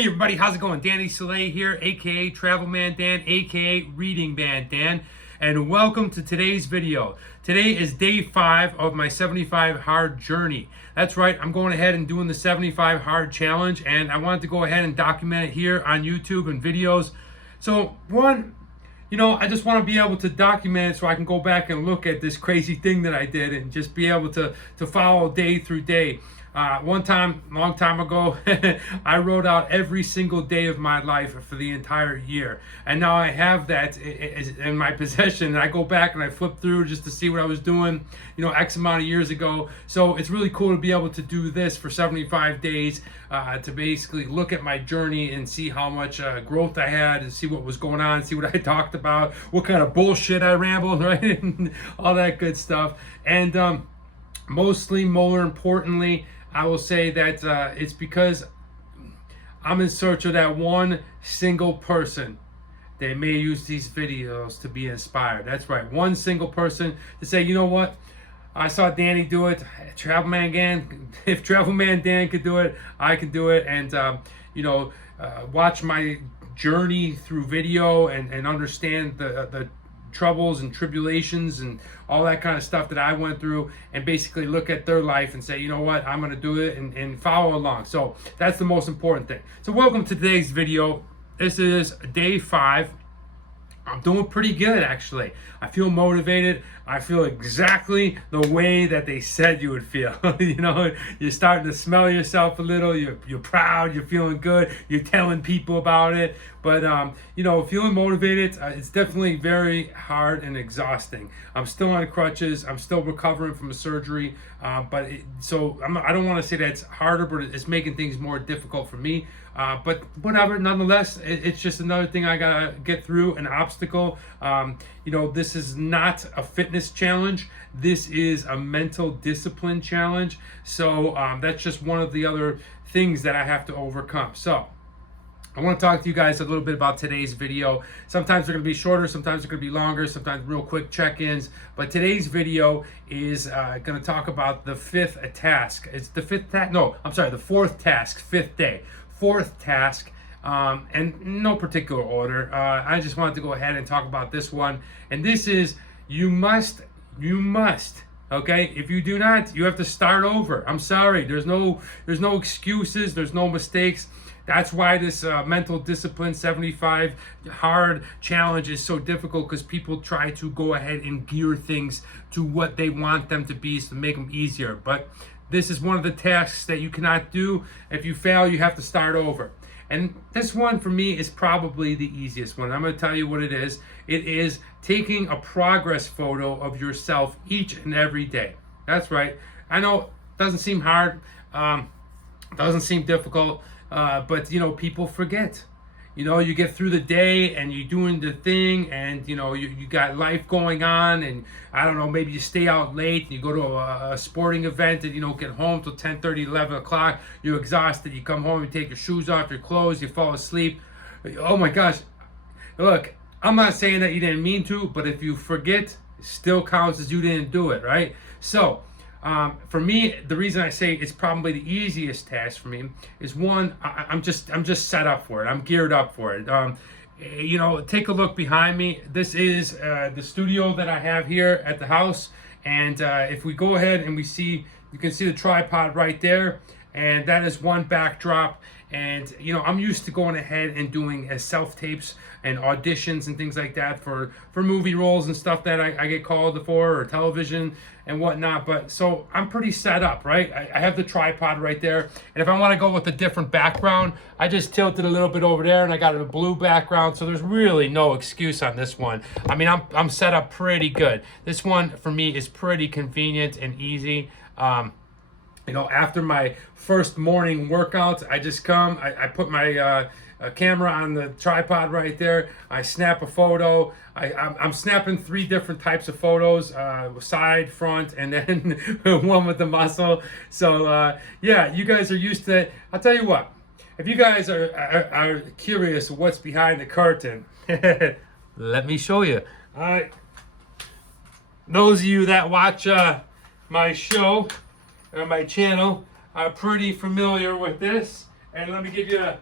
Hey everybody, how's it going? Danny Soleil here, aka Travel Man Dan, aka Reading Man Dan, and welcome to today's video. Today is day 5 of my 75 hard journey. That's right, I'm going ahead and doing the 75 hard challenge, and I wanted to go ahead and document it here on YouTube and videos. So one, I just want to be able to document it so I can go back and look at this crazy thing that I did and just be able to follow day through day. One time, long time ago, I wrote out every single day of my life for the entire year. And now I have that in my possession. And I go back and I flip through just to see what I was doing, X amount of years ago. So it's really cool to be able to do this for 75 days, to basically look at my journey and see how much growth I had and see what was going on, see what I talked about, what kind of bullshit I rambled, right? All that good stuff. And mostly, more importantly, I will say that it's because I'm in search of that one single person that may use these videos to be inspired. That's right, one single person to say, you know what? I saw Danny do it. Travel Man Dan, if Travel Man Dan could do it, I could do it. And watch my journey through video and understand the troubles and tribulations and all that kind of stuff that I went through, and basically look at their life and say, you know what, I'm going to do it and follow along. So that's the most important thing. So welcome to today's video. This is day 5. I'm doing pretty good, actually. I feel motivated. I feel exactly the way that they said you would feel. You're starting to smell yourself a little. You're proud. You're feeling good. You're telling people about it. But feeling motivated, it's definitely very hard and exhausting. I'm still on crutches. I'm still recovering from a surgery. I don't want to say that it's harder, but it's making things more difficult for me. But whatever, nonetheless, it's just another thing I gotta get through, an obstacle. This is not a fitness challenge. This is a mental discipline challenge. So that's just one of the other things that I have to overcome. So I want to talk to you guys a little bit about today's video. Sometimes they're going to be shorter, sometimes they're going to be longer, sometimes real quick check-ins. But today's video is going to talk about the 5th task. It's the 5th task. No, I'm sorry, the 4th task, 5th day. 4th task, and no particular order. I just wanted to go ahead and talk about this one. And this is, you must, okay? If you do not, you have to start over. I'm sorry. There's no excuses. There's no mistakes. That's why this mental discipline 75 hard challenge is so difficult, because people try to go ahead and gear things to what they want them to be to make them easier. But this is one of the tasks that you cannot do. If you fail, you have to start over. And this one for me is probably the easiest one. I'm going to tell you what it is. It is taking a progress photo of yourself each and every day. That's right. I know it doesn't seem hard, doesn't seem difficult, but people forget. You get through the day and you're doing the thing, and you got life going on, and I don't know, maybe you stay out late and you go to a sporting event and you don't get home till 10:30, 11 o'clock. You're exhausted. You come home, you take your shoes off, your clothes, you fall asleep. Oh my gosh. Look, I'm not saying that you didn't mean to, but if you forget, it still counts as you didn't do it, right? So for me, the reason I say it's probably the easiest task for me is, one, I'm just set up for it. I'm geared up for it. Take a look behind me. This is the studio that I have here at the house, and if we go ahead and you can see the tripod right there, and that is one backdrop. And I'm used to going ahead and doing self-tapes and auditions and things like that for movie roles and stuff that I get called for, or television and whatnot. But so I'm pretty set up, right? I have the tripod right there, and if I want to go with a different background, I just tilt it a little bit over there, and I got a blue background. So there's really no excuse on this one. I mean, I'm set up pretty good. This one for me is pretty convenient and easy. After my first morning workout, I just come, I put my camera on the tripod right there. I snap a photo. I'm snapping 3 different types of photos, side, front, and then one with the muscle. So yeah, you guys are used to it. I'll tell you what, if you guys are curious what's behind the curtain, let me show you. All right, those of you that watch my show, my channel, are pretty familiar with this. And let me give you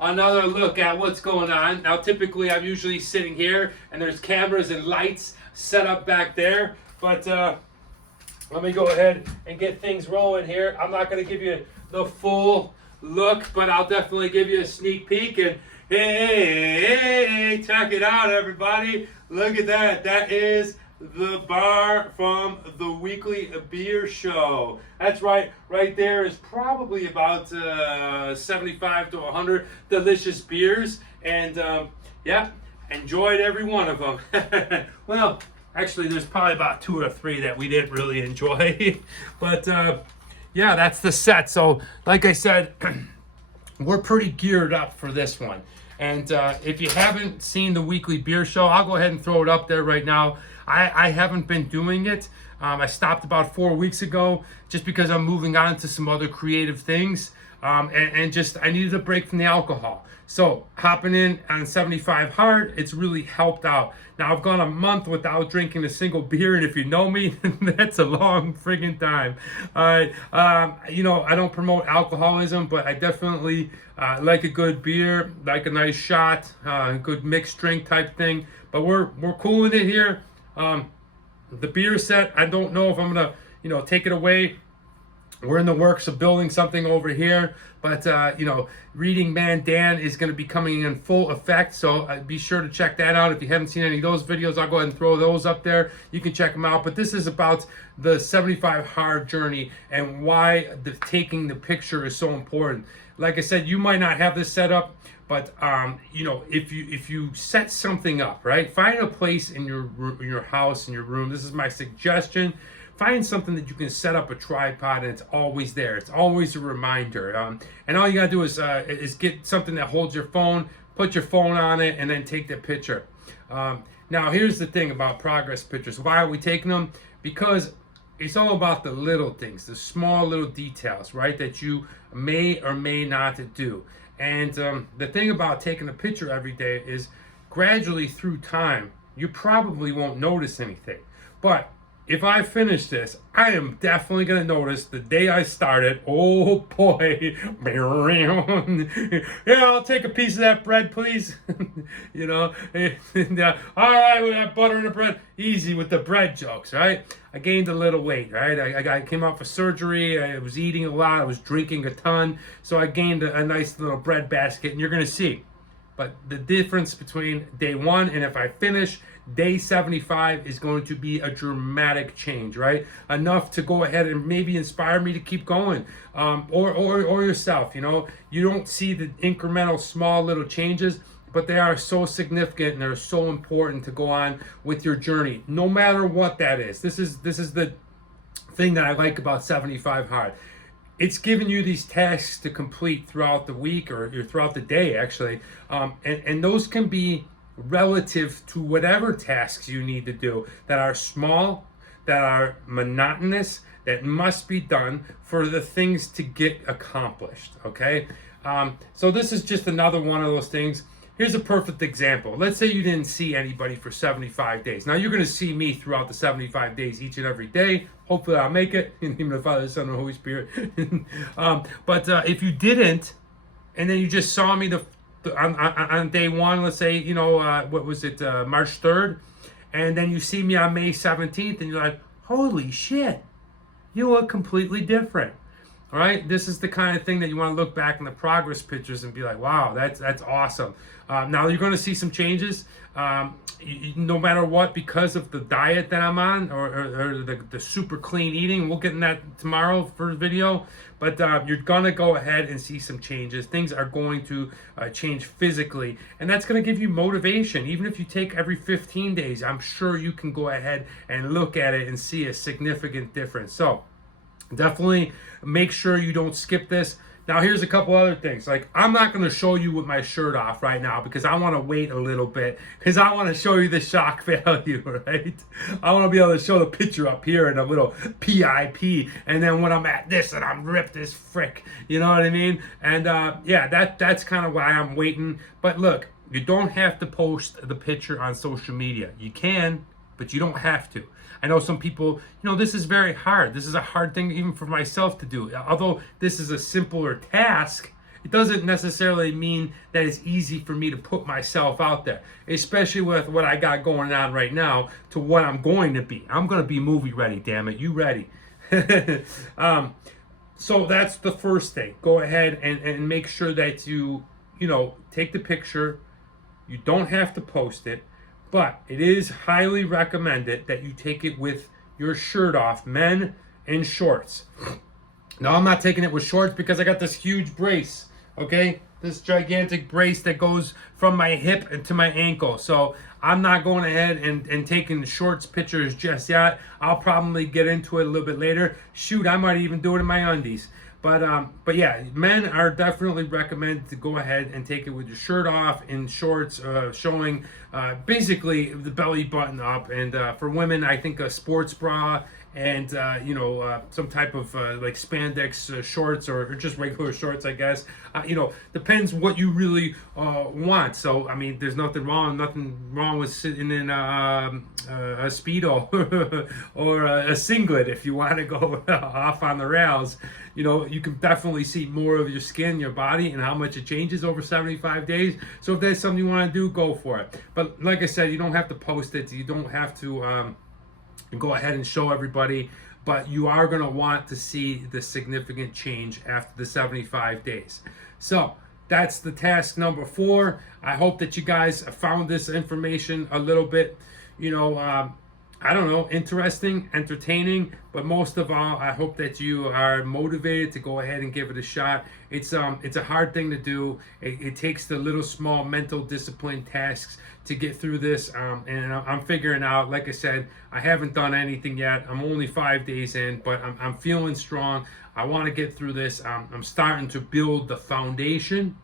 another look at what's going on. Now, typically, I'm usually sitting here, and there's cameras and lights set up back there. But let me go ahead and get things rolling here. I'm not going to give you the full look, but I'll definitely give you a sneak peek. And hey, check it out, everybody. Look at that. That is the bar from the weekly beer show. That's right. Right there is probably about 75 to 100 delicious beers. And yeah, enjoyed every one of them. Well, actually, there's probably about 2 or 3 that we didn't really enjoy. But yeah, that's the set. So like I said, we're pretty geared up for this one. And if you haven't seen the weekly beer show, I'll go ahead and throw it up there right now. I haven't been doing it. I stopped about 4 weeks ago just because I'm moving on to some other creative things. And just I needed a break from the alcohol. So hopping in on 75 Hard, it's really helped out. Now I've gone a month without drinking a single beer, and if you know me, that's a long friggin' time. All right, you know, I don't promote alcoholism, but I definitely like a good beer, like a nice shot, good mixed drink type thing. But we're cool with it here. The beer set, I don't know if I'm gonna, you know, take it away. We're in the works of building something over here, but you know, Reading Man Dan is going to be coming in full effect, so be sure to check that out. If you haven't seen any of those videos, I'll go ahead and throw those up there. You can check them out, but this is about the 75 Hard journey and why taking the picture is so important. Like I said, you might not have this set up, but you know, if you set something up, right, find a place in your house, in your room. This is my suggestion. Find something that you can set up a tripod and it's always there. It's always a reminder. And all you gotta do is get something that holds your phone, put your phone on it, and then take the picture. Now here's the thing about progress pictures. Why are we taking them? Because it's all about the little things, the small little details, right, that you may or may not do. And the thing about taking a picture every day is gradually through time, you probably won't notice anything. But if I finish this, I am definitely going to notice the day I started. Oh boy. Yeah, I'll take a piece of that bread, please. You know, and, all right, with that butter and the bread. Easy with the bread jokes, right? I gained a little weight, right? I came off of surgery. I was eating a lot. I was drinking a ton. So I gained a nice little bread basket, and you're going to see. But the difference between day 1 and if I finish, day 75 is going to be a dramatic change, right? Enough to go ahead and maybe inspire me to keep going, or yourself. You know, you don't see the incremental, small little changes, but they are so significant and they're so important to go on with your journey, no matter what that is. This is the thing that I like about 75 Hard. It's giving you these tasks to complete throughout the week or throughout the day, actually. And those can be relative to whatever tasks you need to do that are small, that are monotonous, that must be done for the things to get accomplished, okay? So this is just another one of those things. Here's a perfect example. Let's say you didn't see anybody for 75 days. Now you're going to see me throughout the 75 days each and every day. Hopefully I'll make it in the name of the Father, the Son, and the Holy Spirit. But if you didn't, and then you just saw me on day 1, let's say, you know, what was it, March 3rd, and then you see me on May 17th, and you're like, holy shit, you look completely different. All right, this is the kind of thing that you want to look back in the progress pictures and be like, wow, that's awesome. Now you're going to see some changes, no matter what, because of the diet that I'm on or the super clean eating. We'll get in that tomorrow for a video, but you're going to go ahead and see some changes. Things are going to change physically, and that's going to give you motivation. Even if you take every 15 days, I'm sure you can go ahead and look at it and see a significant difference. So definitely make sure you don't skip this. Now here's a couple other things. Like, I'm not going to show you with my shirt off right now because I want to wait a little bit because I want to show you the shock value, right? I want to be able to show the picture up here in a little PIP, and then when I'm at this and I'm ripped as frick, you know what I mean? And yeah, that's kind of why I'm waiting. But look, you don't have to post the picture on social media. You can, but you don't have to. I know some people, you know, this is very hard. This is a hard thing even for myself to do. Although this is a simpler task, it doesn't necessarily mean that it's easy for me to put myself out there, especially with what I got going on right now to what I'm going to be. I'm going to be movie ready, damn it. You ready? So that's the first thing. Go ahead and make sure that you take the picture. You don't have to post it, but it is highly recommended that you take it with your shirt off, men in shorts. Now, I'm not taking it with shorts because I got this huge brace, okay? This gigantic brace that goes from my hip to my ankle. So I'm not going ahead and taking the shorts pictures just yet. I'll probably get into it a little bit later. Shoot, I might even do it in my undies. But yeah, men are definitely recommended to go ahead and take it with your shirt off in shorts, showing basically the belly button up. And for women, I think a sports bra and some type of like spandex shorts or just regular shorts, I guess. Depends what you really want. So I mean, there's nothing wrong with sitting in a Speedo or a singlet if you want to go off on the rails. You can definitely see more of your skin, your body, and how much it changes over 75 days. So if that's something you want to do, go for it. But like I said, you don't have to post it. You don't have to go ahead and show everybody. But you are going to want to see the significant change after the 75 days. So that's the task number 4. I hope that you guys found this information a little bit, I don't know, interesting, entertaining, but most of all, I hope that you are motivated to go ahead and give it a shot. It's a hard thing to do. It takes the little small mental discipline tasks to get through this, and I'm figuring out. Like I said, I haven't done anything yet. I'm only 5 days in, but I'm feeling strong. I want to get through this. I'm starting to build the foundation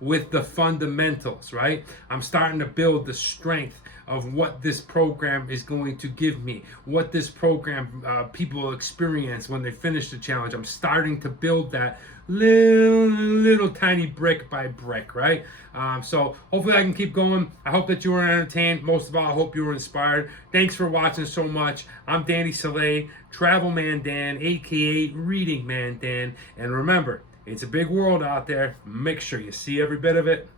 with the fundamentals, right? I'm starting to build the strength of what this program is going to give me, what this program people experience when they finish the challenge. I'm starting to build that little tiny brick by brick, right? So hopefully I can keep going. I hope that you were entertained. Most of all, I hope you were inspired. Thanks for watching so much. I'm Danny Soleil, Travel Man Dan, aka Reading Man Dan. And remember, it's a big world out there. Make sure you see every bit of it.